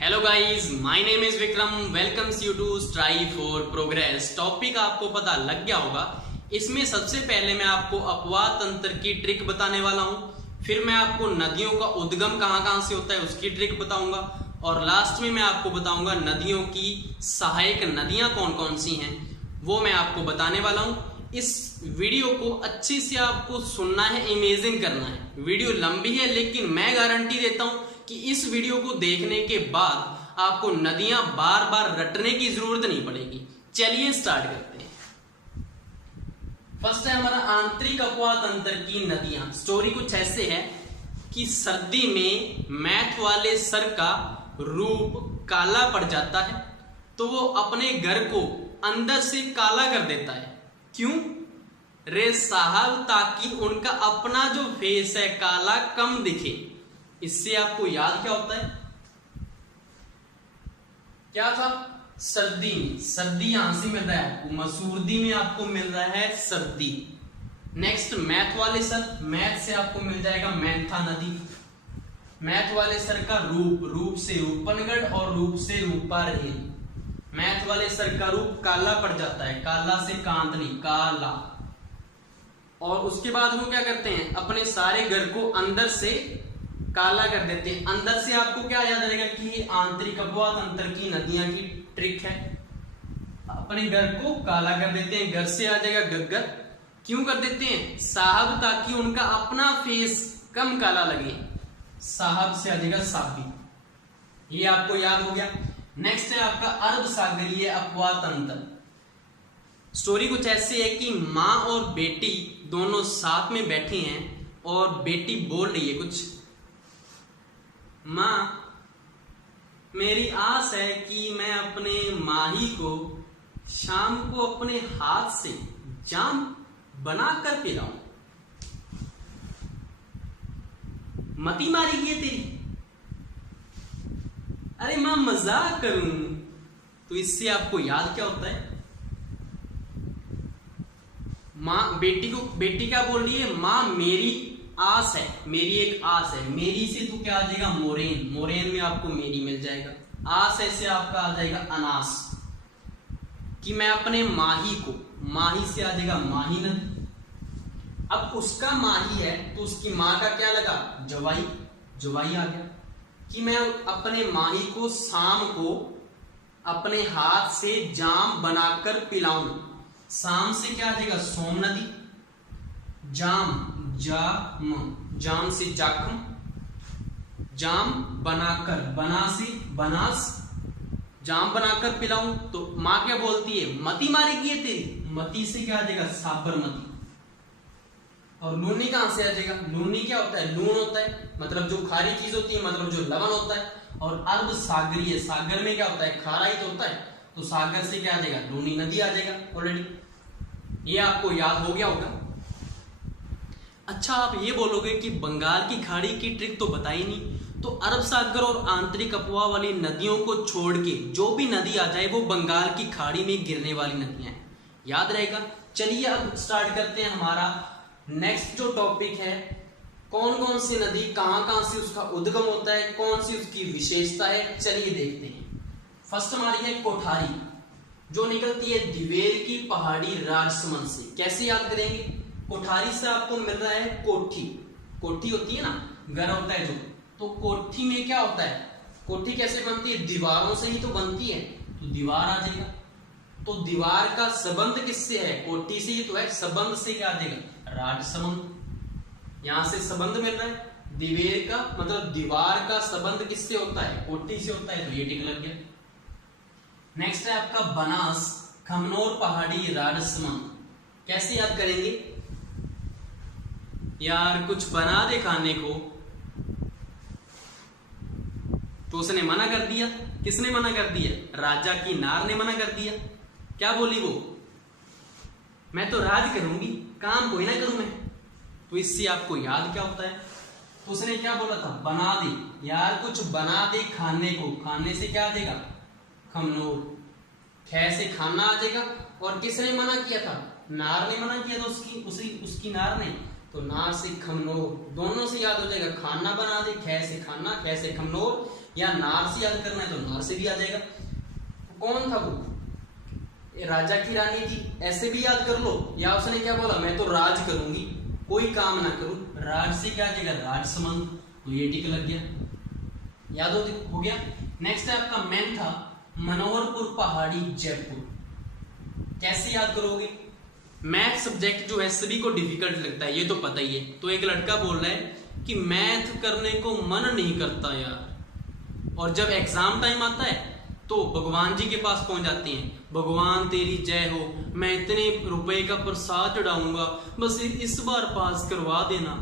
Hello guys, my name is Vikram. Welcomes you to strive for progress. Topic आपको पता लग गया होगा। इसमें सबसे पहले मैं आपको अपवाह तंत्र की ट्रिक बताने वाला हूं, फिर मैं आपको नदियों का उद्गम कहां कहां से होता है उसकी ट्रिक बताऊंगा, और लास्ट में मैं आपको बताऊंगा नदियों की सहायक नदियां कौन कौन सी हैं, वो मैं आपको बताने वाला हूं। इस वीडियो को अच्छे से आपको सुनना है, इमेजिन करना है। वीडियो लंबी है लेकिन मैं गारंटी देता हूं कि इस वीडियो को देखने के बाद आपको नदियां बार बार रटने की जरूरत नहीं पड़ेगी। चलिए स्टार्ट करते हैं। फर्स्ट है हमारा आंतरिक अपवाह तंत्र की नदियां। स्टोरी कुछ ऐसे है कि सर्दी में मैथ वाले सर का रूप काला पड़ जाता है, तो वो अपने घर को अंदर से काला कर देता है। क्यों रे साहब? ताकि उनका अपना जो फेस है काला कम दिखे। इससे आपको याद क्या होता है? क्या था? सर्दी में, सर्दी यहां से मिल रहा है आपको, मसूरदी में आपको मिल रहा है सर्दी। नेक्स्ट मैथ वाले सर, मैथ से आपको मिल जाएगा मैंथा नदी। मैथ वाले सर का रूप, रूप से रूपनगढ़ और रूप से रूपारेल। मैथ वाले सर का रूप काला पड़ जाता है, काला से कांतली, काला। और उसके बाद वो क्या करते हैं, अपने सारे घर को अंदर से काला कर देते हैं। अंदर से आपको क्या याद रहेगा कि ये आंतरिक अपवाह तंत्र की नदियां की ट्रिक है। अपने घर को काला कर देते हैं, घर से आ जाएगा गग्गर। क्यों कर देते हैं साहब? ताकि उनका अपना फेस कम काला लगे। साहब से आ जाएगा साबी। ये आपको याद हो गया। नेक्स्ट है आपका अरब सागरीय अपवाह तंत्र। स्टोरी कुछ ऐसी है कि माँ और बेटी दोनों साथ में बैठी हैं और बेटी बोल रही है कुछ, माँ मेरी आस है कि मैं अपने माही को शाम को अपने हाथ से जाम बनाकर पिलाऊं। मती मारी है तेरी? अरे मां मजाक करूं। तो इससे आपको याद क्या होता है? मां बेटी को, बेटी क्या बोल रही है? मां मेरी आस है, मेरी एक आस है। मेरी से तो क्या आ जाएगा? मोरेन। मोरेन में आपको मेरी मिल जाएगा। आस है से आपका आ जाएगा अनास, कि मैं अपने माही को, माही से आ जाएगा माही नदी। अब उसका माही है तो उसकी मां का क्या लगा? जवाई। जवाई आ गया कि मैं अपने माही को शाम को अपने हाथ से जाम बनाकर पिलाऊं। शाम से क्या आ जाएगा? सोम नदी। जाम, जाम, जाम से जाखम, जाम बनाकर, बना से बनास, जाम बनाकर पिलाऊं। तो मां क्या बोलती है? मती मारेगी है तेरी। मती से क्या आ जाएगा? साबरमती। और लूनी कहां से आ जाएगा? लूनी क्या होता है? लून होता है, मतलब जो खारी चीज होती है, मतलब जो लवण होता है। और अर्ध सागरीय, सागर में क्या होता है? खारा ही तो होता है। तो सागर से क्या आ जाएगा? लूनी नदी आ जाएगा। ऑलरेडी ये आपको याद हो गया होगा। अच्छा, आप ये बोलोगे कि बंगाल की खाड़ी की ट्रिक तो बताई नहीं, तो अरब सागर और आंतरिक अपवाह वाली नदियों को छोड़ के जो भी नदी आ जाए वो बंगाल की खाड़ी में गिरने वाली नदियां हैं। याद रहेगा। चलिए अब स्टार्ट करते हैं हमारा नेक्स्ट जो टॉपिक है, कौन कौन सी नदी कहां कहां से उसका उद्गम होता है, कौन सी उसकी विशेषता है, चलिए देखते हैं। फर्स्ट हमारी है कोठारी, जो निकलती है दिवेर की पहाड़ी राजसमंद से। कैसे याद करेंगे? कोठारी से आपको मिल रहा है कोठी। कोठी होती है ना, घर होता है जो, तो कोठी में क्या होता है? कोठी कैसे बनती है? दीवारों से ही तो बनती है, तो दीवार आ जाएगा। तो दीवार का संबंध किससे है? कोठी से ही तो है। संबंध से क्या आ जाएगा? राजसमंद। यहां से संबंध मिल रहा है। दिवेर का मतलब दीवार का संबंध किससे होता है? कोठी से होता है, तो ये टिक लग गया। नेक्स्ट है आपका बनास, खमनोर पहाड़ी राजसमंद। कैसे याद करेंगे? यार कुछ बना दे खाने को, तो उसने मना कर दिया। किसने मना कर दिया? राजा की नार ने मना कर दिया। क्या बोली वो? मैं तो राज करूंगी, काम कोई ना करूं मैं। तो इससे आपको याद क्या होता है? तो उसने क्या बोला था? बना दे। यार कुछ बना दे खाने को। खाने से क्या आ जाएगा? खमनोर। खे से खाना आ जाएगा। और किसने मना किया था? नार ने मना किया था, उसकी नार ने। तो नार से खमनोर, दोनों से याद हो जाएगा। खाना बना दे, खे से खाना, खे से खमनोर। या नार से याद करना है तो नार से भी आ जाएगा। कौन था वो, राजा की रानी थी, ऐसे भी याद कर लो। या उसने क्या बोला, मैं तो राज करूंगी, कोई काम ना करूं, राज से क्या आ जाएगा, राजसमंद, तो ये टिक लग गया, याद हो गया। नेक्स्ट है आपका मेन था मनोहरपुर पहाड़ी जयपुर। कैसे याद करोगे, मैथ सब्जेक्ट जो है सभी को डिफिकल्ट लगता है, ये तो पता ही है। तो एक लड़का बोल रहा है कि मैथ करने को मन नहीं करता यार, और जब एग्जाम टाइम आता है तो भगवान जी के पास पहुंच जाते हैं, भगवान तेरी जय हो, मैं इतने रुपए का प्रसाद चढ़ाऊंगा, बस इस बार पास करवा देना,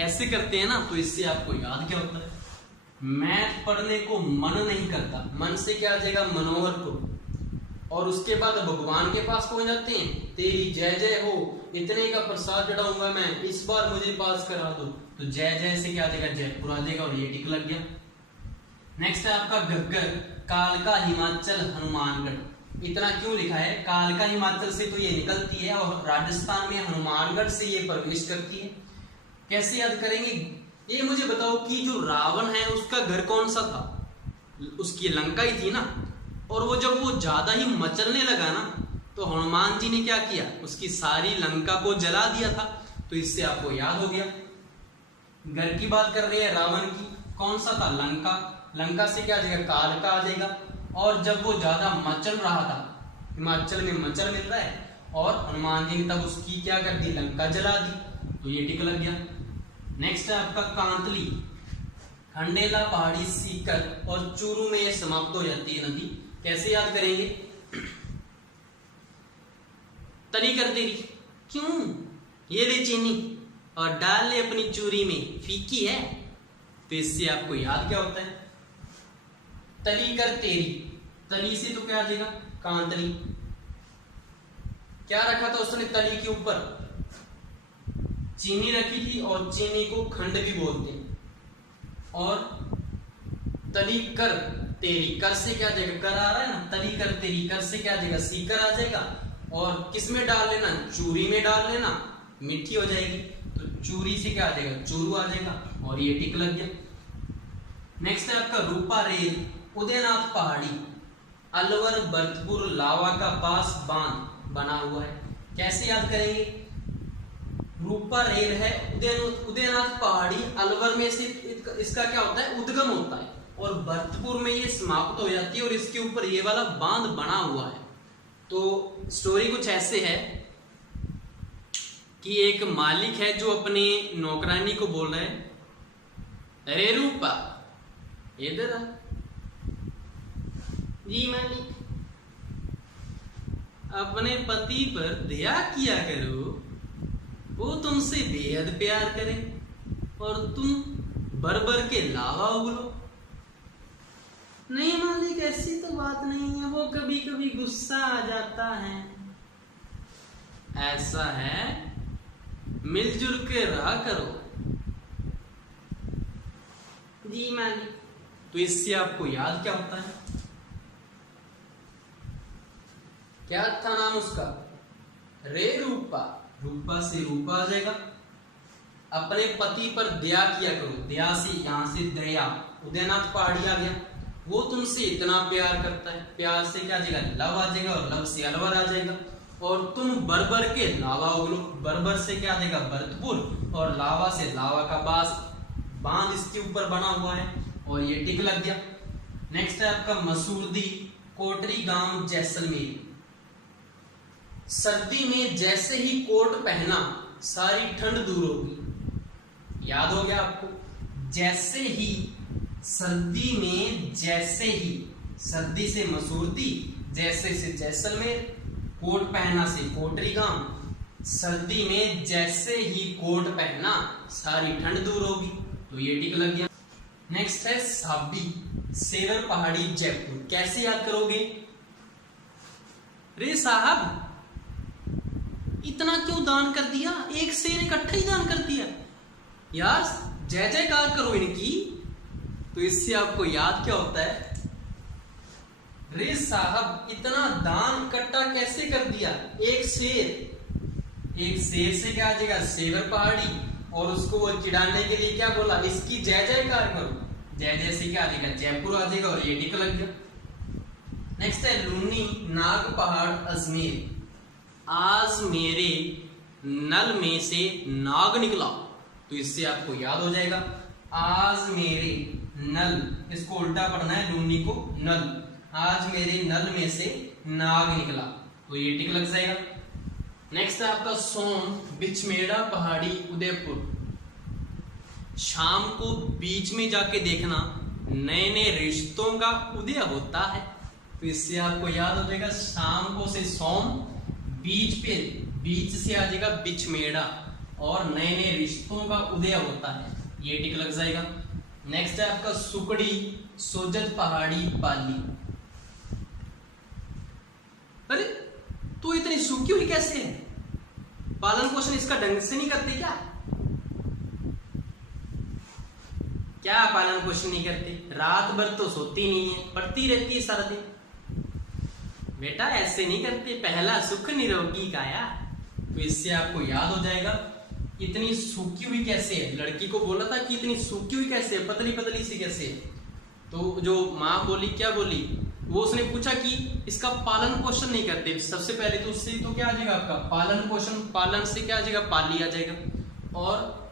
ऐसे करते हैं ना। तो इससे आपको याद क्या होता है, मैथ पढ़ने को मन नहीं करता, मन से क्या आ जाएगा, मनोहरपुर, और उसके बाद भगवान के पास पहुंच जाते हैं, तेरी जय जय हो, इतने का प्रसाद चढ़ाऊंगा मैं, इस बार मुझे पास करा दो, तो जय जय से क्या आ जाएगा, जयपुर आ जाएगा, और ये टिक लग गया। नेक्स्ट है आपका घग्गर, कालका हिमाचल हनुमानगढ़। इतना क्यों लिखा है, कालका हिमाचल से तो ये निकलती है और राजस्थान में हनुमानगढ़ से ये प्रवेश करती है। कैसे याद करेंगे, ये मुझे बताओ कि जो रावण है उसका घर कौन सा था, उसकी लंका ही थी ना, और वो जब वो ज्यादा ही मचलने लगा ना, तो हनुमान जी ने क्या किया, उसकी सारी लंका को जला दिया था। तो इससे आपको याद हो गया। घर की बात कर रहे हैं रावण की, कौन सा था, लंका, लंका से क्या आ जाएगा, कालका आ जाएगा। और जब वो ज्यादा मचल रहा था, हिमाचल में मचल मिल रहा है, और हनुमान जी ने तब उसकी क्या कर दी, लंका जला दी, तो ये टिक लग गया। नेक्स्ट है आपका कांतली, खंडेला पहाड़ी सीकर और चूरू में समाप्त हो जाती है नदी। कैसे याद करेंगे, तली कर देगी, क्यों, ये ले चीनी और डाल ले अपनी चूरी में, फीकी है, तो इससे आपको याद क्या होता है, तली कर तेरी, तली से तो क्या आ जाएगा, कांतली। क्या रखा था उसने तली के ऊपर, चीनी रखी थी, और चीनी को खंड भी बोलते हैं। और तली कर तेरी, कर से क्या आ जाएगा, कर आ रहा है ना, तली कर तेरी, कर से क्या आ जाएगा, सीकर आ जाएगा, और किस में डाल लेना, चूरी में डाल लेना, मीठी हो जाएगी, तो चूरी से क्या आ जाएगा, चूरू आ जाएगा, और ये टिक लग गया। नेक्स्ट है आपका रूपा रेल, उदयनाथ पहाड़ी, अलवर भरतपुर लावा का पास बांध बना हुआ है। कैसे याद करेंगे, रूपा रेल है, उदयनाथ पहाड़ी, अलवर में से इसका क्या होता है, उद्गम होता है, और भरतपुर में ये समाप्त हो जाती है, और इसके ऊपर ये वाला बांध बना हुआ है। तो स्टोरी कुछ ऐसे है कि एक मालिक है जो अपने नौकरानी को बोल रहा है, अरे रूपा इधर आ। जी मालिक, अपने पति पर दया किया करो, वो तुमसे बेहद प्यार करे, और तुम भर के लावा उगलो। नहीं मालिक, ऐसी तो बात नहीं है, वो कभी कभी गुस्सा आ जाता है। ऐसा है, मिलजुल के रहा करो। जी मालिक। तो इससे आपको याद क्या होता है, क्या था नाम उसका, रे रूपा, रूपा से रूपा आ जाएगा। अपने पति पर दया किया करो, दया से यहां से दया, उदयनाथ पहाड़ी आ गया, वो तुमसे इतना प्यार करता है, प्यार से क्या आ जाएगा, लव आ जाएगा, और लव से अलवर आ जाएगा, और तुम बरबर के लावा उगलो, बरबर से क्या आ जाएगा, भरतपुर, और लावा से लावा का बास बांध इसके ऊपर बना हुआ है, और ये टिक लग गया। नेक्स्ट है आपका मसूरदी, कोटरी गांव जैसलमेर। सर्दी में जैसे ही कोट पहना सारी ठंड दूर होगी। याद हो गया आपको, जैसे ही, सर्दी में जैसे ही, सर्दी से मसूरदी, जैसे से जैसलमेर, कोट पहना से कोटरी गांव, सर्दी में जैसे ही कोट पहना सारी ठंड दूर होगी, तो ये टिक लग गया। नेक्स्ट है साबी, सेवर पहाड़ी जयपुर। कैसे याद करोगे, रे साहब इतना क्यों दान कर दिया, एक शेर इकट्ठा ही दान कर दिया यार, जय जयकार करो इनकी। तो इससे आपको याद क्या होता है, रे साहब इतना दान इकट्ठा कैसे कर दिया, एक शेर, एक शेर से क्या आ जाएगा, सेवर पहाड़ी, और उसको वो चिढ़ाने के लिए क्या बोला, इसकी जय जयकार करो, जय से क्या आ जाएगा, जयपुर आ जाएगा और ये टिक लग गया। नेक्स्ट है लूनी नाग पहाड़ अजमेर। आज मेरे नल में से नाग निकला, तो इससे आपको याद हो जाएगा आज मेरे नल, इसको उल्टा पढ़ना है लूनी को नल, आज मेरे नल में से नाग निकला, तो ये टिक लग जाएगा। नेक्स्ट है आपका सोम बिचमेड़ा पहाड़ी उदयपुर। शाम को बीच में जाके देखना नए नए रिश्तों का उदय होता है, तो इससे आपको याद हो जाएगा शाम को से सोम, बीच पे बीच से आ जाएगा बिचमेड़ा और नए नए रिश्तों का उदय होता है, ये टिक लग जाएगा। नेक्स्ट है आपका सुकड़ी सोजत पहाड़ी पाली। अरे तू इतनी सूखी हुई कैसे है, पालन पोषण इसका ढंग से नहीं करते क्या? क्या पालन पोषण नहीं करते? रात भर तो सोती नहीं है, पढ़ती रहती है सारा दिन। बेटा ऐसे नहीं करते, पहला सुख निरोगी काया, तो इससे आपको याद हो जाएगा इतनी सूखी हुई कैसे है। लड़की को बोला था कि इतनी सूखी हुई कैसे है, पतली पतली सी कैसे है, तो जो माँ बोली क्या बोली, वो उसने पूछा कि इसका पालन पोषण नहीं करते। सबसे पहले तो उससे तो क्या आ जाएगा आपका पालन पोषण, पालन से क्या आ जाएगा पाली आ जाएगा। और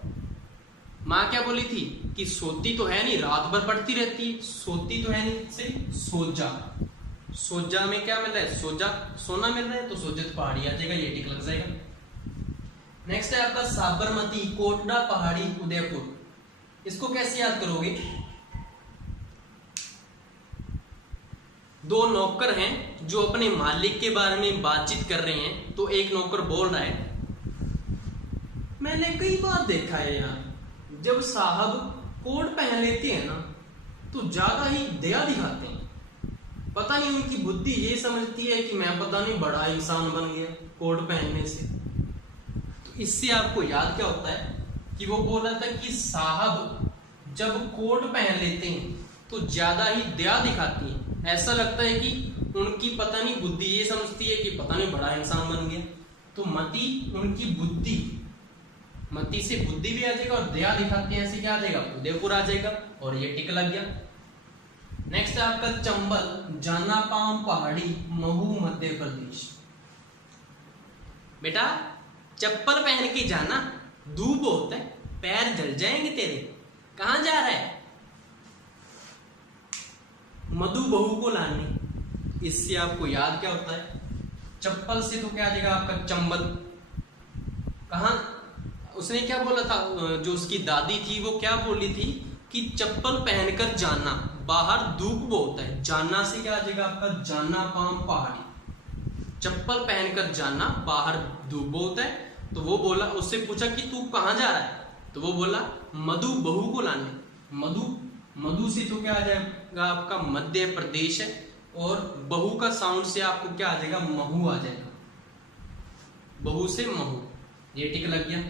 माँ क्या बोली थी कि सोती तो है नहीं, रात भर पढ़ती रहती है, सोती तो है नहीं, सिर्फ सोजा, सोजा में क्या मिल रहा है, सोजा सोना मिल रहा है, तो सोजत पहाड़ी आ जाएगा, ये टिक लग जाएगा। नेक्स्ट है आपका साबरमती कोटड़ा पहाड़ी उदयपुर। इसको कैसे याद करोगे? दो नौकर हैं जो अपने मालिक के बारे में बातचीत कर रहे हैं, तो एक नौकर बोल रहा है मैंने कई बार देखा है यहाँ जब साहब कोट पहन लेते हैं ना तो ज्यादा ही दया दिखाते हैं, पता नहीं उनकी बुद्धि ये समझती है कि मैं पता नहीं बड़ा इंसान बन गया कोट पहनने से। तो इससे आपको याद क्या होता है कि वो बोला था कि साहब जब कोट पहन लेते हैं तो ज्यादा ही दया दिखाती है, ऐसा लगता है कि उनकी पता नहीं बुद्धि ये समझती है कि पता नहीं बड़ा इंसान बन गया। तो मति उनकी बुद्धि, मति से बुद्धि भी आ जाएगा और दया दिखाते हैं, ऐसे क्या आ जाएगा उदयपुर आ जाएगा, और ये टिक लग गया। नेक्स्ट है आपका चंबल जानापाम पहाड़ी महू मध्य प्रदेश। बेटा चप्पल पहन के जाना, धूप होता है, पैर जल जाएंगे तेरे, कहां जा रहा है? मधु बहू को लाने। इससे आपको याद क्या होता है, चप्पल से तो क्या आ जाएगा आपका चंबल। कहा उसने क्या बोला था, जो उसकी दादी थी वो क्या बोली थी कि चप्पल पहनकर जाना, बाहर धूप बहुत है, जाना से क्या आ जाएगा आपका जानापाम पहाड़ी। चप्पल पहनकर जाना, बाहर धूप बहुत है, तो वो बोला, उससे पूछा कि तू कहां जा रहा है, तो वो बोला मधु बहू को लाने। मधु, मधु से तो क्या आ जाएगा आपका मध्य प्रदेश है, और बहू का साउंड से आपको क्या आ जाएगा महू आ जाएगा, बहू से महू, ये टिक लग गया।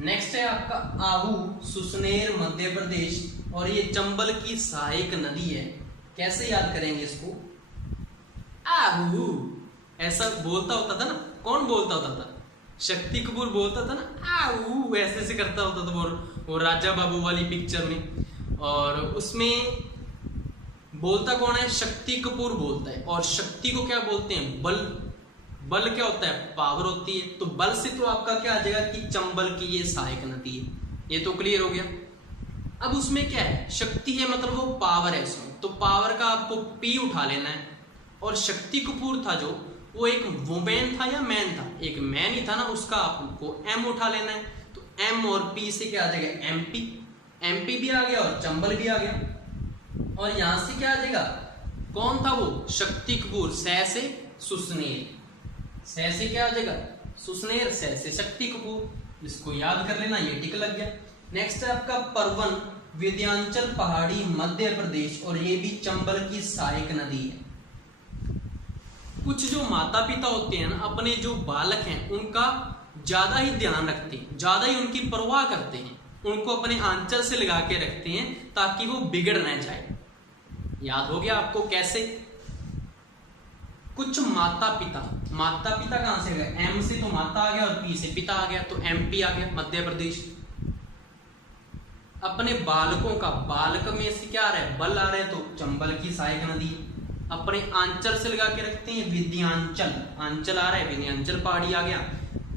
नेक्स्ट है आपका आहू सुसनेर मध्य प्रदेश, और ये चंबल की सहायक नदी है। कैसे याद करेंगे इसको? आहू ऐसा बोलता होता था ना, कौन बोलता होता था? शक्ति कपूर बोलता था ना, आहू ऐसे से करता होता था वो राजा बाबू वाली पिक्चर में, और उसमें बोलता कौन है? शक्ति कपूर बोलता है। और शक्ति को क्या बोलते हैं? बल। बल क्या होता है? पावर होती है। तो बल से तो आपका क्या आ जाएगा कि चंबल की ये सहायक नदी है, ये तो क्लियर हो गया। अब उसमें क्या है? शक्ति है, मतलब वो पावर है उसमें, तो पावर का आपको पी उठा लेना है। और शक्ति कपूर था जो, वो एक वुमेन था या मैन था? एक मैन ही था ना, उसका आपको एम उठा लेना है। तो एम और पी से क्या आ जाएगा? एमपी। एमपी भी आ गया और चंबल भी आ गया। और यहां से क्या आ जाएगा? कौन था वो? शक्ति कपूर। सै से सुसनेर, सै से क्या आ जाएगा? सुसनेर, सै से शक्ति कपूर। इसको याद कर लेना, ये टिक लग गया। नेक्स्ट है आपका परवन विंध्याचल पहाड़ी मध्य प्रदेश, और ये भी चंबल की सहायक नदी है। कुछ जो माता पिता होते हैं ना, अपने जो बालक हैं उनका ज्यादा ही ध्यान रखते हैं, ज्यादा ही उनकी परवाह करते हैं, उनको अपने आंचल से लगा के रखते हैं ताकि वो बिगड़ ना जाए। याद हो गया आपको कैसे? कुछ माता पिता, माता पिता कहां से गए? एम से तो माता आ गया और पी से पिता आ गया, तो एमपी आ गया, मध्य प्रदेश। अपने बालकों का, बालक में से क्या आ रहा है, बल आ रहा है, तो चंबल की सहायक नदी। अपने आंचल से लगा के रखते हैं, विंध्याचल, आंचल आ रहा है, विंध्याचल पहाड़ी आ गया।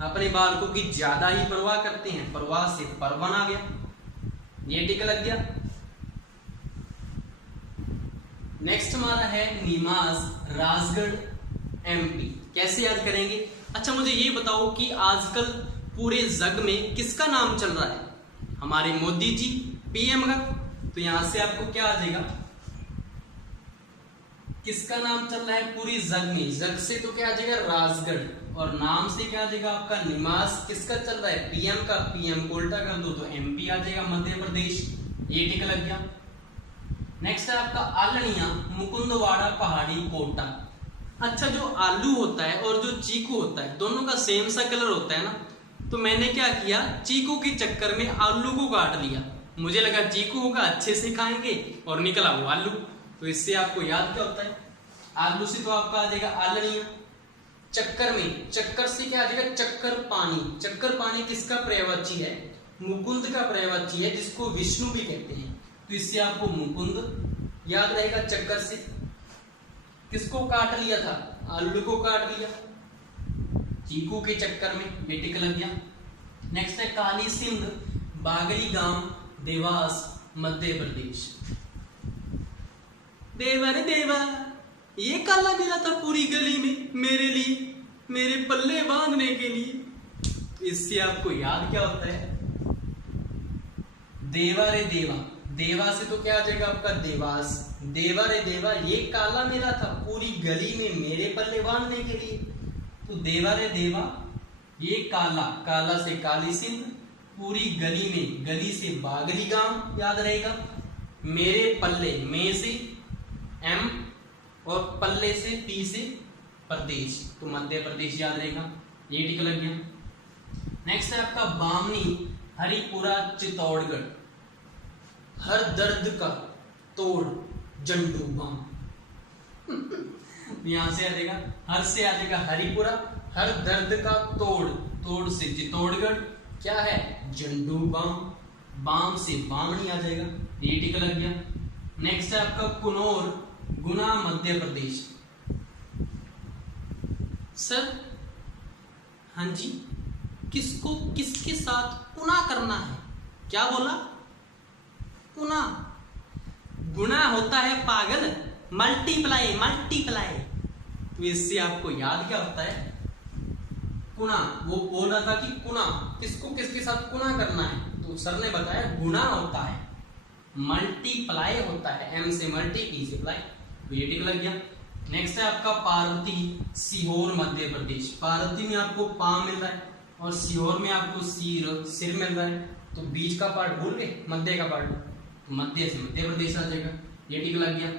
अपने बालकों की ज्यादा ही परवाह करते हैं, परवाह से परवन आ गया, ये टिक लग गया। नेक्स्ट हमारा है नीमास, राजगढ़ एमपी। कैसे याद करेंगे? अच्छा मुझे ये बताओ कि आजकल पूरे जग में किसका नाम चल रहा है? हमारे मोदी जी, पीएम का। तो यहां से आपको क्या आ जाएगा, किसका नाम चल रहा है पूरी जग में? जग से तो क्या आ जाएगा, राजगढ़, और नाम से क्या आ जाएगा आपका, निमास। किसका चल रहा है, पीएम का। पीएम को उल्टा कर दो तो एमपी आ जाएगा, मध्य प्रदेश, ये टिक लग गया। नेक्स्ट है आपका आलनिया, मुकुंदवाड़ा पहाड़ी कोटा। अच्छा जो आलू होता है और जो चीकू होता है, दोनों का सेम सा कलर होता है ना, तो मैंने क्या किया, चीकू के चक्कर में आलू को काट लिया। मुझे लगा चीकू होगा, अच्छे से खाएंगे, और निकला वो आलू। तो इससे आपको याद क्या होता है, आलू से तो आपका आ जाएगा आलनिया। चक्कर में, चक्कर से क्या आ जाएगा, चक्कर पानी। चक्कर पानी किसका पर्यायवाची है, मुकुंद का पर्यायवाची है, जिसको विष्णु भी कहते हैं। तो इससे आपको मुकुंद याद रहेगा। चक्कर से किसको काट लिया था, आलू को काट लिया, चीकू के चक्कर में, ये टिक लग गया। नेक्स्ट है काली सिंध, बागली गांव, देवास, मध्य प्रदेश। देवा रे देवा, ये काला मिला था पूरी गली में मेरे लिए, मेरे पल्ले बांधने के लिए। इससे आपको याद क्या होता है, देवा रे देवा। देवा से तो क्या आ जाएगा आपका, देवास। देवा रे देवा, ये काला मिला था पूरी गली में मेरे पल्ले बांधने के लिए। तो देवा रे देवा, ये काला, काला से काली सिंध, पूरी गली में, गली से बागली गांव याद रहेगा, मेरे पल्ले, में से एम, और पल्ले से पी से प्रदेश, तो मध्य प्रदेश याद रहेगा, ये टिक लग गया। नेक्स्ट है आपका बामनी, हरिपुरा, चित्तौड़गढ़। हर दर्द का तोड़, जंडू बाम। यहां से आ जाएगा, हर से आ जाएगा हरिपुरा, हर दर्द का तोड़, तोड़ से चित्तौड़गढ़, क्या है, जंडू बाम, बाम से बामनी आ जाएगा, ये टिक लग गया। नेक्स्ट है आपका कुनौर, गुना, मध्य प्रदेश। सर हाँ जी, किसको किसके साथ पुना करना है, क्या बोला, पुना। गुना होता है पागल, मल्टीप्लाई, मल्टीप्लाई। तो इससे आपको याद क्या होता है, पुना। वो बोल रहा था कि पुना, किसको किसके साथ पुना करना है, तो सर ने बताया गुना होता है, मल्टीप्लाई होता है, एम से मल्टी, पी से प्लाई, तो ये टिक लग गया। नेक्स्ट है आपका पार्वती, सीहोर, मध्य प्रदेश। पार्वती में आपको पा मिल रहा है, और सीहोर में आपको सिर मिल रहा है, तो बीच का पार्ट भूल गए, मध्य का पार्ट, मध्य से मध्य प्रदेश आ जाएगा, ये टिक लग गया।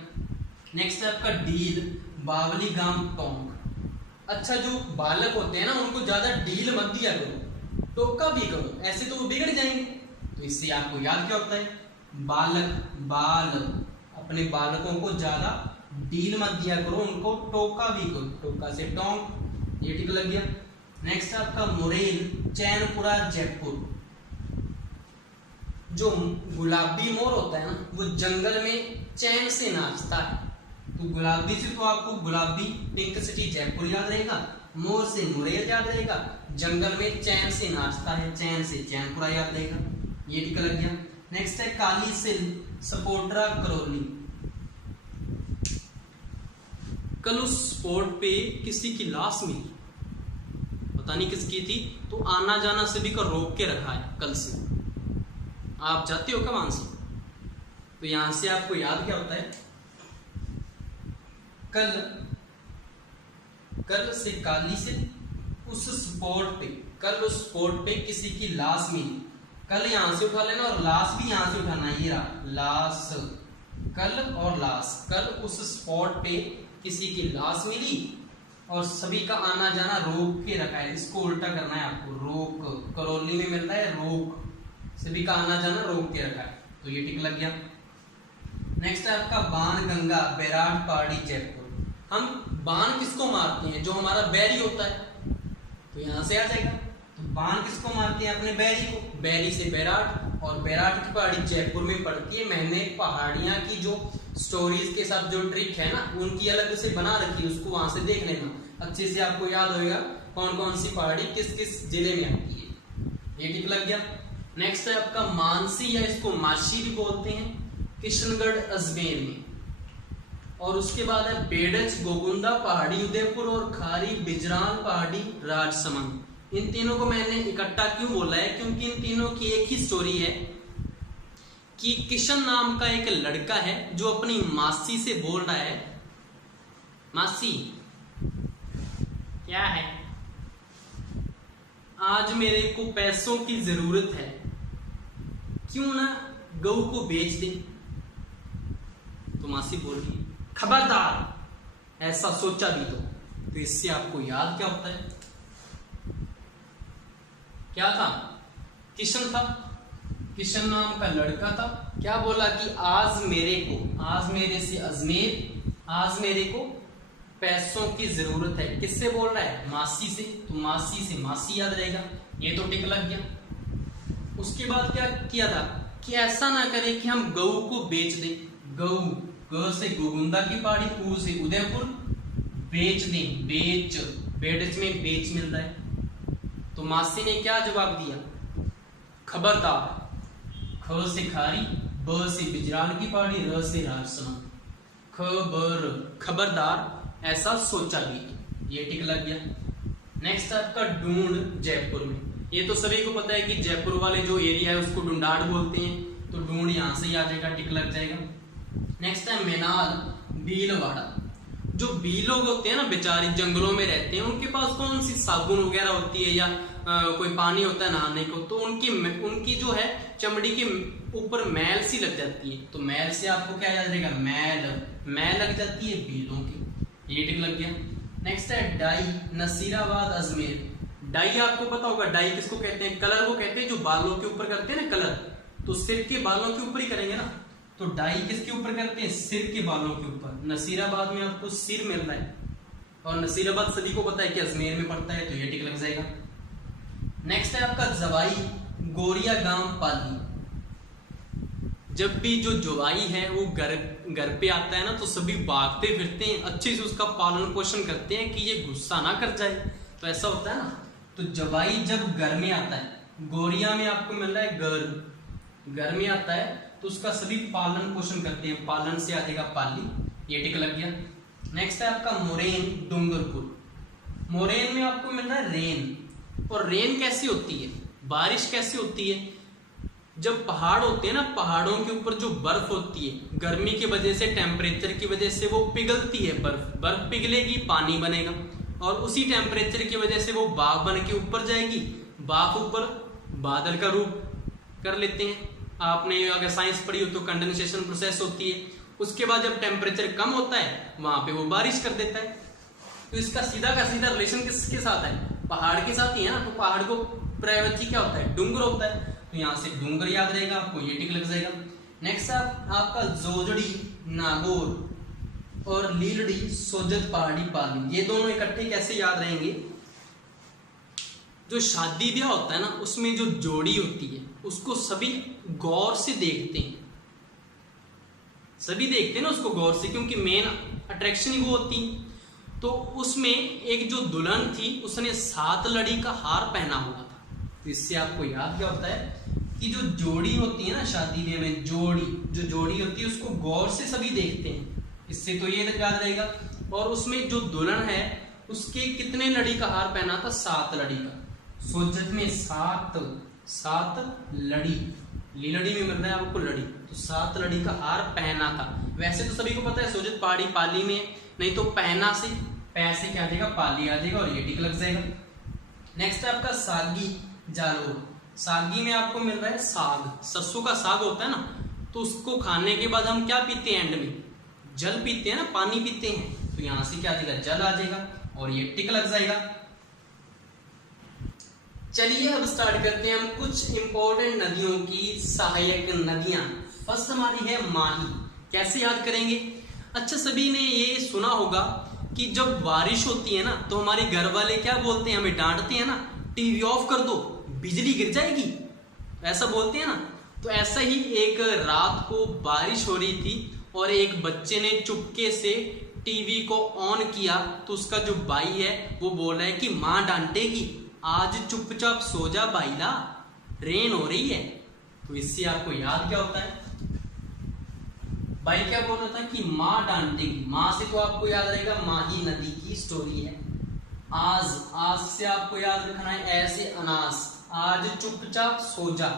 नेक्स्ट है आपका डील, बावली गांव, टोंक। अच्छा जो बालक होते हैं ना, उनको ज्यादा डील मत दिया करो, टोका भी करो, ऐसे तो वो बिगड़ जाएंगे। तो इससे आपको याद क्या होता है, बालक, बाल, अपने बालकों को ज्यादा डील मत दिया करो, उनको टोका भी करो, टोका से टोंक, ये टिक लग गया। नेक्स्ट है आपका मुरेल, चैनपुरा, जयपुर। जो गुलाबी मोर होता है ना, वो जंगल में चैन से नाचता है, तो गुलाबी से तो आपको गुलाबी, पिंक सिटी जयपुर याद रहेगा, मोर से मुरेल याद रहेगा, जंगल में चैन से नाचता है, चैन से चैनपुरा याद रहेगा, ये टिक लग गया। नेक्स्ट है काली सिल, सपोट्रा, करौली। कल उस स्पॉट पे किसी की लाश मिली, पता नहीं किसकी थी, तो आना जाना सभी को रोक के रखा है कल से। आप जाते हो क्या वहां से? तो यहां से आपको याद क्या होता है, कल से काली से उस स्पॉट पे, कल उस स्पॉट पे किसी की लाश मिली। कल यहां से उठा लेना, और लाश भी यहां से उठाना, ये रहा लाश, कल और लाश। कल उस स्पॉट पे किसी की लाश मिली और सभी का आना जाना रोक के रखा है, इसको उल्टा करना है आपको, रोक, करौली में मिलता है रोक, सभी का आना जाना रोक के रखा है, तो ये टिक लग गया। नेक्स्ट है आपका बाण गंगा, बैराट पहाड़ी, जयपुर। हम बाण किसको मारते हैं, जो हमारा बैरी होता है, तो यहां से आ जाएगा, तो बाण किसको मारते हैं? अपने बैरी को। बैरी से बैराट, और बैराट की पहाड़ी जयपुर में पड़ती है। मैंने पहाड़ियां की जो स्टोरीज के साथ जो ट्रिक है ना, उनकी अलग से बना रखी है, उसको वहां से देख लेना, अच्छे से आपको याद होगा कौन कौन सी पहाड़ी किस किस जिले में आती है। ये ठीक लग गया। नेक्स्ट है आपका मानसी, या इसको माशी भी बोलते हैं, किशनगढ़ अजमेर में। और उसके बाद है बेडच, गोगुंदा पहाड़ी उदयपुर, और खारी बिजराल पहाड़ी राजसमंद। इन तीनों को मैंने इकट्ठा क्यों बोला है? क्योंकि इन तीनों की एक ही स्टोरी है कि किशन नाम का एक लड़का है जो अपनी मासी से बोल रहा है, मासी क्या है, आज मेरे को पैसों की जरूरत है, क्यों ना गऊ को बेच दे। तो मासी बोल रही खबरदार, ऐसा सोचा भी तो इससे आपको याद क्या होता है? क्या था? किशन था, किशन नाम का लड़का था। क्या बोला कि आज मेरे को, आज मेरे से अजमेर, आज मेरे को पैसों की जरूरत है। किससे बोल रहा है? मासी से। तो मासी से मासी याद रहेगा, ये तो टिक लग गया। उसके बाद क्या किया था कि ऐसा ना करे कि हम गऊ को बेच दें। गऊ, ग से गोगुंदा की पहाड़ी, ऊ से उदयपुर, बेच दें, बेच, बेडच में बेच मिल रहा है। तो मासी ने क्या जवाब दिया? खबरदार। ख से खारी, ब से बिजराल की पहाड़ी, र से राजसमंद, खबर, खबरदार, ऐसा सोचा भी। ये टिक लग गया। नेक्स्ट आपका ढूंढ, जयपुर में। ये तो सभी को पता है कि जयपुर वाले जो एरिया है उसको ढूंढाड़ बोलते हैं, तो ढूंढ यहां से ही आ जाएगा, टिक लग जाएगा। नेक्स्ट है मेनाल, भीलवाड़ा। जो भी लोग होते हैं ना बेचारे जंगलों में रहते हैं, उनके पास कौन सी साबुन वगैरह होती है या कोई पानी होता है नहाने को, तो उनकी जो है चमड़ी के ऊपर मैल सी लग जाती है। तो मैल से आपको क्या याद रहेगा? मैल लग जाती है भीलों की। ये टिक लग गया। नेक्स्ट है डाई, नसीराबाद अजमेर। डाई आपको पता होगा, डाई किसको कहते हैं? कलर को कहते हैं जो बालों के ऊपर करते हैं ना कलर, तो सिर के बालों के ऊपर ही करेंगे ना, तो डाई किसके ऊपर करते हैं? सिर के बालों के ऊपर। नसीराबाद में आपको सिर मिल रहा है, और नसीराबाद सभी को पता है कि अजमेर में पड़ता है, तो ये टिक लग जाएगा। नेक्स्ट है आपका जवाई, गोरिया गांव पाली। जब भी जो जवाई है वो घर पे आता है ना, तो सभी भागते फिरते हैं, अच्छे से उसका पालन पोषण करते हैं कि ये गुस्सा ना कर जाए, तो ऐसा होता है ना। तो जवाई जब घर में आता है, गोरिया में आपको मिल रहा है घर में आता है, तो उसका सभी पालन पोषण करते हैं, पालन से आ जाएगा पाली। ये टिक लग गया। नेक्स्ट है आपका मोरेन, डूंगरपुर। मोरेन में आपको मिल रहा है रेन। और रेन कैसी होती है? बारिश कैसी होती है? जब पहाड़ होते हैं ना, पहाड़ों के ऊपर जो बर्फ होती है, गर्मी की वजह से, टेम्परेचर की वजह से वो पिघलती है। बर्फ पिघलेगी, पानी बनेगा, और उसी टेम्परेचर की वजह से वो भाप बन के ऊपर जाएगी। भाप ऊपर बादल का रूप कर लेते हैं। आपने अगर साइंस पढ़ी हो तो कंडेंसेशन प्रोसेस होती है। उसके बाद जब टेम्परेचर कम होता है, वहां पे वो बारिश कर देता है। तो इसका सीधा का सीधा रिलेशन किसके साथ है? पहाड़ के साथ ही है ना। तो पहाड़ को पर्यायवाची क्या होता है? डूंगर होता है, तो यहाँ से डूंगर याद रहेगा आपको, ये टिक लग जाएगा। नेक्स्ट आपका जोजड़ी, नागौर, और लीलड़ी, सोजत पहाड़ी पाली। ये दोनों इकट्ठे कैसे याद रहेंगे? जो शादी ब्याह होता है ना, उसमें जो जोड़ी होती है उसको सभी गौर से देखते हैं, सभी देखते हैं ना उसको गौर से, क्योंकि मेन अट्रैक्शन ही वो होती है। तो उसमें एक जो दुल्हन थी उसने 7 लड़ी का हार पहना हुआ था। तो इससे आपको याद क्या होता है कि जो जोड़ी होती है ना शादी ब्याह में, जो जोड़ी होती है उसको गौर से सभी देखते हैं। इससे तो ये याद रहेगा। और उसमें जो दुल्हन है उसके कितने लड़ी का हार पहना था? 7 लड़ी का। सोजत में 7 लड़ी, लीलड़ी में मिल रहा है आपको लड़ी, तो 7 लड़ी का हार पहना था। वैसे तो सभी को पता है सोजत पहाड़ी पाली में, नहीं तो पहना से पैसे क्या आ जाएगा? पाली आ जाएगा, और ये टिक लग जाएगा। नेक्स्ट है आपका सागी, जालोर। सागी में आपको मिल रहा है साग, सरसों का साग होता है ना, तो उसको खाने के बाद हम क्या पीते हैं? एंड में जल पीते हैं ना, पानी पीते हैं, तो यहां से क्या आ जाएगा? जल आ जाएगा, और ये टिक लग जाएगा। चलिए अब स्टार्ट करते हैं हम कुछ इंपॉर्टेंट नदियों की सहायक नदियां। फर्स्ट हमारी है माही। कैसे याद करेंगे? अच्छा, सभी ने ये सुना होगा कि जब बारिश होती है ना, तो हमारे घर वाले क्या बोलते हैं? हमें डांटते हैं ना टीवी ऑफ कर दो, बिजली गिर जाएगी, ऐसा बोलते हैं ना। तो ऐसा ही एक रात को बारिश हो रही थी और एक बच्चे ने चुपके से टीवी को ऑन किया, तो उसका जो भाई है वो बोल रहा है कि माँ डांटेगी, आज चुपचाप सो जा भाईला, रेन हो रही है। तो इससे आपको याद क्या होता है, भाई क्या बोल रहा था कि माँ डांटेगी, माँ से तो आपको याद रहेगा माही नदी की स्टोरी है। आज, आज से आपको याद रखना है ऐसे अनाज, आज चुपचाप सो जा,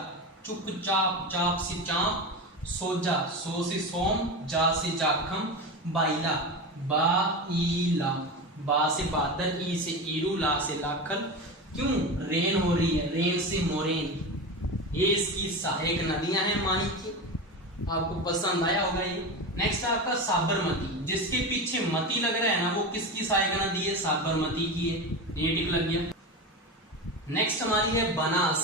चुपचाप, चाप से चाप, सो जा, सो से सोम, जा से जाखम, बाइला, बा ई ला, बा से बादल, ई से ईरू, ला से लाखल। क्यों? रेन हो रही है, रेन से मोरेन। ये इसकी सहायक नदियां हैं मानी की। आपको पसंद आया होगा ये। नेक्स्ट आपका साबरमती, जिसके पीछे मती लग रहा है ना, वो किसकी सहायक नदी है? साबरमती की है। ये टिक लग गया। नेक्स्ट हमारी है बनास।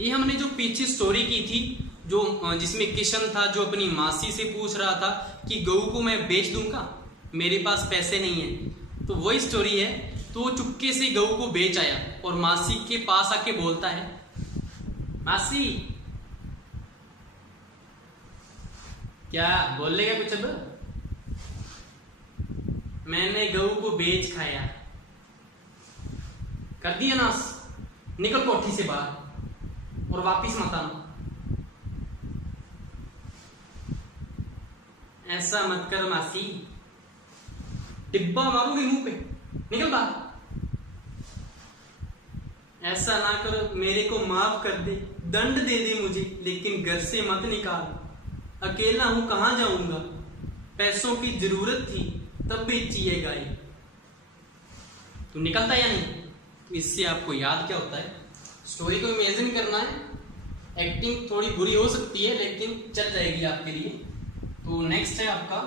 ये हमने जो पीछे स्टोरी की थी, जो जिसमें किशन था जो अपनी मासी से पूछ रहा था कि गऊ को मैं बेच दूंगा, मेरे पास पैसे नहीं है, तो वही स्टोरी है। तो वो चुपके से गऊ को बेच आया और मासी के पास आके बोलता है, मासी क्या बोल लेगा कुछ? अब मैंने गऊ को बेच खाया, कर दिया नाश, निकल कोठी से बाहर और वापिस मत आना। ऐसा मत कर मासी, डिब्बा मारूंगी मुंह पे, निकल बाहर। ऐसा ना कर, मेरे को माफ कर दे, दंड दे दे मुझे, लेकिन घर से मत निकाल। अकेला हूं, कहां जाऊंगा, पैसों की जरूरत थी तब बेची है गाय। तो निकलता या नहीं? इससे आपको याद क्या होता है? स्टोरी को इमेजिन करना है। एक्टिंग थोड़ी बुरी हो सकती है लेकिन चल जाएगी आपके लिए। तो नेक्स्ट है आपका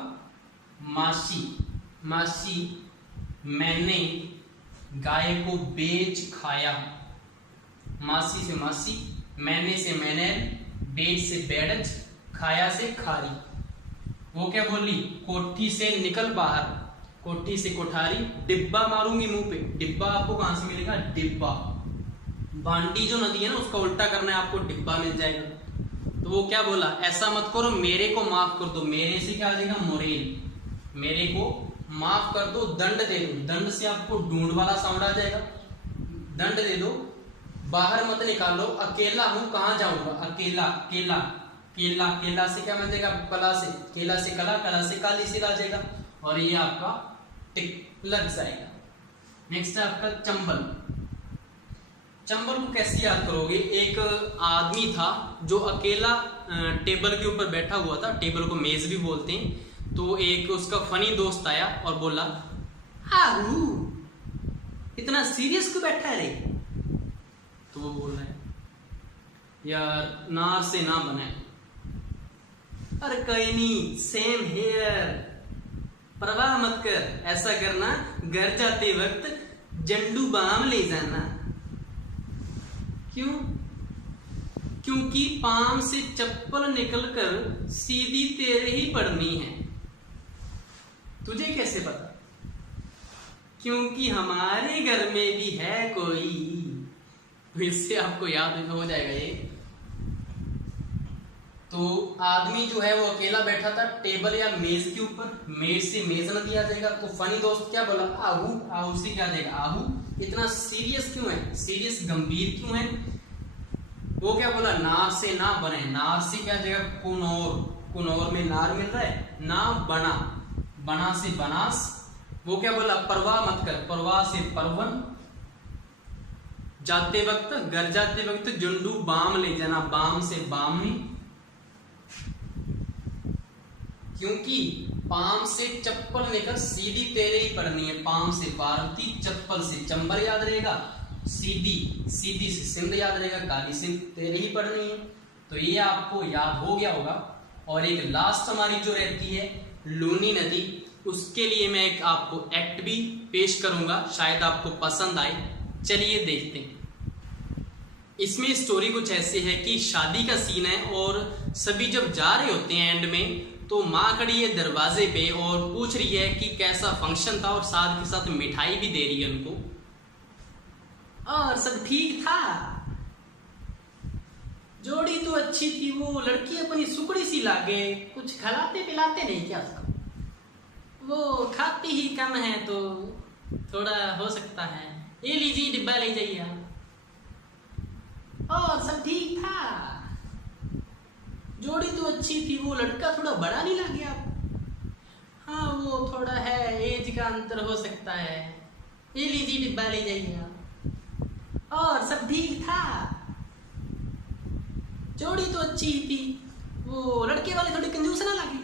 मासी। मासी, मैंने गाय को बेच खाया। मासी से मासी, मैंने से मैंने, बेच से बेड़च, खाया से खारी। वो क्या बोली? कोठी से निकल बाहर, कोठी से कोठारी, डिब्बा मारूंगी मुंह पे। डिब्बा आपको कहां से मिलेगा? डिब्बा, बांडी जो नदी है ना उसका उल्टा करना है आपको, डिब्बा मिल जाएगा। तो वो क्या बोला? ऐसा मत करो, मेरे को माफ कर दो। मेरे से क्या आ जाएगा? मोरेन। मेरे को माफ कर दो, दंड दे दो। दंड से आपको ढूंढ वाला साउंड आ जाएगा, दंड दे दो, बाहर मत निकालो, अकेला हूं, कहां जाऊंगा, अकेला। केला, केला, केला से क्या मिल जाएगा? कला से, केला से कला, कला से काली से आ जाएगा और ये आपका टिक लग जाएगा। नेक्स्ट है आपका चंबल। चंबल को कैसे याद करोगे? एक आदमी था जो अकेला टेबल के ऊपर बैठा हुआ था, टेबल को मेज भी बोलते हैं। तो एक उसका फनी दोस्त आया और बोला, आहू इतना सीरियस क्यों बैठा है रे? तो वो बोल रहा है, यार नार से ना बने। अरे कहीं नहीं, सेम हेयर, परवाह मत कर। ऐसा करना, घर जाते वक्त जंडू बाम ले जाना। क्यों? क्योंकि पाम से चप्पल निकलकर सीधी तेरे ही पड़नी है। तुझे कैसे पता? क्योंकि हमारे घर में भी है कोई। तो इससे आपको याद हो जाएगा ये। तो आदमी जो है वो अकेला बैठा था टेबल या मेज के ऊपर, मेज से मेज न दिया जाएगा। तो फनी दोस्त क्या बोला? आहू, आहू से क्या जाएगा? आहू इतना सीरियस क्यों है? सीरियस गंभीर क्यों है? वो क्या बोला? नार से ना बने। नार से क्या जाएगा? कुनौर, कुनौर में नार मिल रहा है ना, बना, बना से बनास। वो क्या बोला? परवाह मत कर, परवाह से परवन, जाते वक्त, घर जाते वक्त जुंडू बाम ले जाना, बाम से बामनी। क्योंकि पाम से चप्पल लेकर सीधी तेरे ही पड़नी है। पाम से पार्वती, चप्पल से चंबल याद रहेगा, सीधी, सीधी से सिंध याद रहेगा, काली सिंध तेरे ही पड़नी है। तो ये आपको याद हो गया होगा। और एक लास्ट हमारी जो रहती है लूनी नदी, उसके लिए मैं एक आपको एक्ट भी पेश करूंगा, शायद आपको पसंद आए। चलिए देखते हैं। इसमें स्टोरी कुछ ऐसे है कि शादी का सीन है और सभी जब जा रहे होते हैं एंड में, तो माँ खड़ी है दरवाजे पे और पूछ रही है कि कैसा फंक्शन था और साथ के साथ मिठाई भी दे रही है उनको। और सब ठीक था। जोड़ी तो अच्छी थी, वो लड़की अपनी सुकड़ी सी लागे, कुछ खिलाते पिलाते नहीं क्या उसको? वो खाती ही कम है तो थोड़ा हो सकता है। ये लीजिए डिब्बा ले जाइए आप। और सब ठीक था। जोड़ी तो अच्छी थी, वो लड़का थोड़ा बड़ा नहीं लग गया आपको? हाँ वो थोड़ा है, एज का अंतर हो सकता है। ये लीजिए डिब्बा ले जाइए आप। और सब ठीक था। जोड़ी तो अच्छी थी, वो लड़के वाले थोड़े कंजूस ना लगे,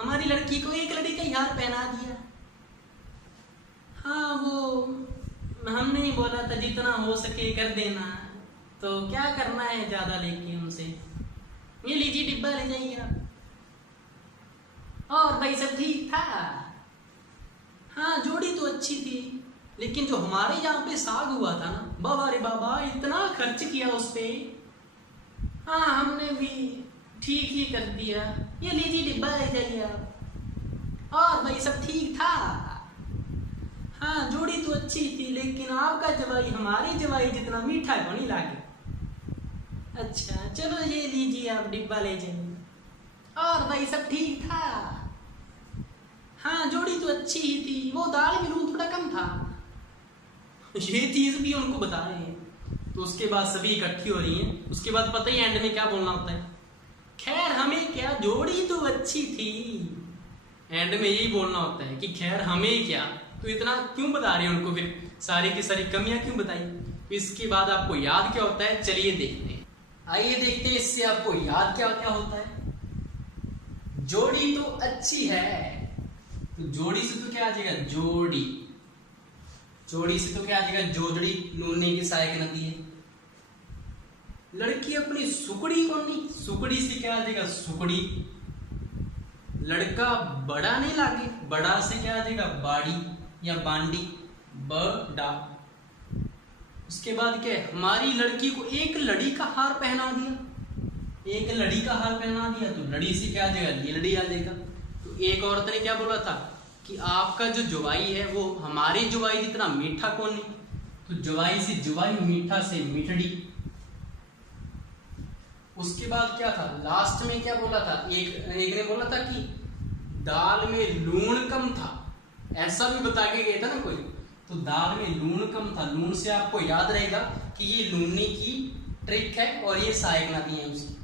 हमारी लड़की को एक लड़ी का ही हार पहना दिया। हाँ वो हमने ही बोला था जितना हो सके कर देना, तो क्या करना है ज्यादा लेके हमसे। ये लीजिए डिब्बा ले जाइए आप। और भाई सब ठीक था। हाँ जोड़ी तो अच्छी थी, लेकिन जो हमारे यहाँ पे साग हुआ था ना, बाबा रे बाबा इतना खर्च किया उस पे। हाँ हमने भी ठीक ही कर दिया। ये लीजिए डिब्बा ले जाइए आप। और भाई सब ठीक था। हाँ जोड़ी तो अच्छी थी, लेकिन आपका जवाई हमारी जवाई जितना मीठा को नहीं लागे। अच्छा चलो ये लीजिए आप डिब्बा ले जाइए। और भाई सब ठीक था। हाँ जोड़ी तो अच्छी ही थी, वो दाल में लून थोड़ा कम था। ये चीज भी उनको बता रहे हैं, तो उसके बाद सभी इकट्ठी हो रही हैं। उसके बाद पता ही एंड में क्या बोलना होता है, खैर हमें क्या, जोड़ी तो अच्छी थी। एंड में यही बोलना होता है कि खैर हमें क्या। तो इतना क्यों बता रहे हैं उनको, फिर सारी की सारी कमियां क्यों बताई? तो इसके बाद आपको याद क्या होता है, चलिए देखते हैं। आइए देखते हैं इससे आपको याद क्या क्या होता है। जोड़ी तो अच्छी है, तो जोड़ी से तो क्या आ जाएगा, जोड़ी। जोड़ी से तो क्या आ जाएगा, जोजड़ी। नूने की सहायक नदी है। लड़की अपनी सुकड़ी को नहीं, सुकड़ी से क्या आ जाएगा, सुकड़ी। लड़का बड़ा नहीं लागे, बड़ा से क्या आ जाएगा, बाड़ी या बांडी, बड़ा। उसके बाद क्या है, हमारी लड़की को एक लड़ी का हार पहना दिया। एक लड़ी का हार पहना दिया, तो लड़ी से क्या आ जाएगा, ये लड़ी आ जाएगा। तो एक औरत ने क्या बोला था कि आपका जो जवाई है वो हमारे जवाई जितना मीठा कौन नहीं। तो जवाई से जवाई, मीठा से मीठड़ी। उसके बाद क्या था, लास्ट में क्या बोला था, एक ने बोला था कि दाल में लूण कम था, ऐसा भी बता के गया था ना कोई। तो दाल में लूण कम था, लूण से आपको याद रहेगा कि ये लूणने की ट्रिक है और ये सहायक नदी है उसकी।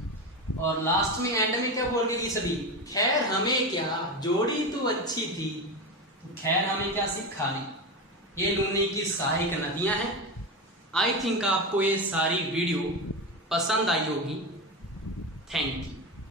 और लास्ट में एंड में क्या बोल गई सभी, खैर हमें क्या, जोड़ी तो अच्छी थी, तो खैर हमें क्या सिखा ली। ये लूणने की सहायक नदियां हैं। आई थिंक आपको ये सारी वीडियो पसंद आई होगी। Thank you.